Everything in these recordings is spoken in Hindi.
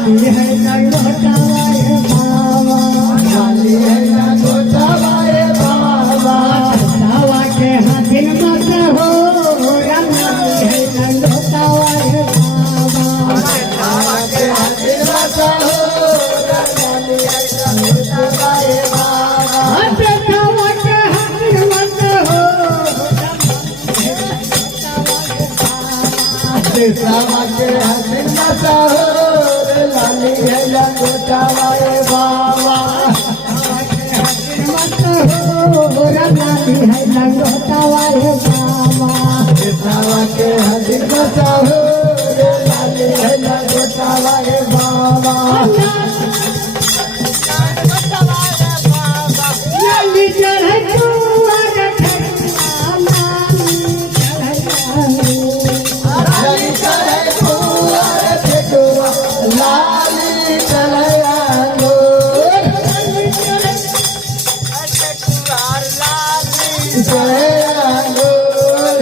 लाली है लंगोटावाए बाबा, लाली है लंगोटावाए बाबा, दावा के हाथिन मत हो लाली है लंगोटावाए बाबा, दावा के हाथिन मत हो लाली है लंगोटावाए बाबा, दावा के हाथिन मत हो दावा के हाथिन मत हो लाली है लंगोटावाए बाबा, मत हो लाली है लंगोटावाए बाबा, दावा के हाथिन मत हो लाली है लंगोटावाए बाबा, लाली चढ़े कुंवर ठकुआ, लाली चढ़े लाली चढ़े अंगूर, लाली चढ़े चढ़े अंगूर,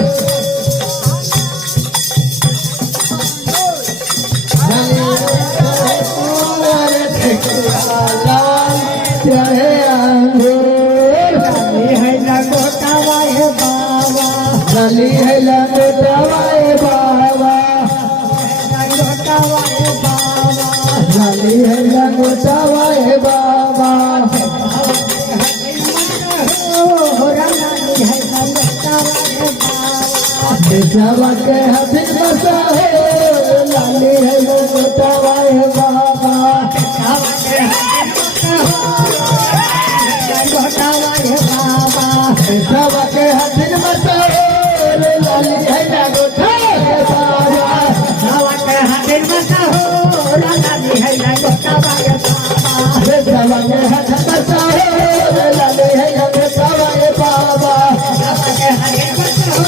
चढ़े अंगूर, लाली है लंगोटावाए बाबा, लाली है लंगोटावाए बाबा, लंगोटावाए बाबा, लाली है लंगोटावाए बाबा, लाली है लंगोटावाए बाबा, दावा के हाथिन मत हो लाली है लंगोटावाए बाबा, लंगोटावाए बाबा, दावा के हाथिन मत हो लाली है लंगोटावाए बाबा, दावा के हाथिन मत हो लाली है लंगोटावाए बाबा, दावा के हाथिन मत हो लाली है लंगोटावाए बाबा, दावा के हाथिन मत हो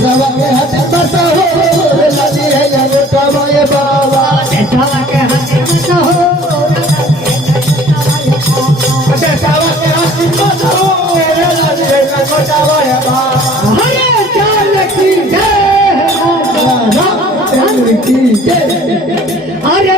दावा के हाथिन मत हो लाली है लंगोटावाए बाबा, दावा के हाथिन मत हो दावा के हाथिन मत हो लाली है लंगोटावाए बाबा, हरे चाल की जय राम की जय। अरे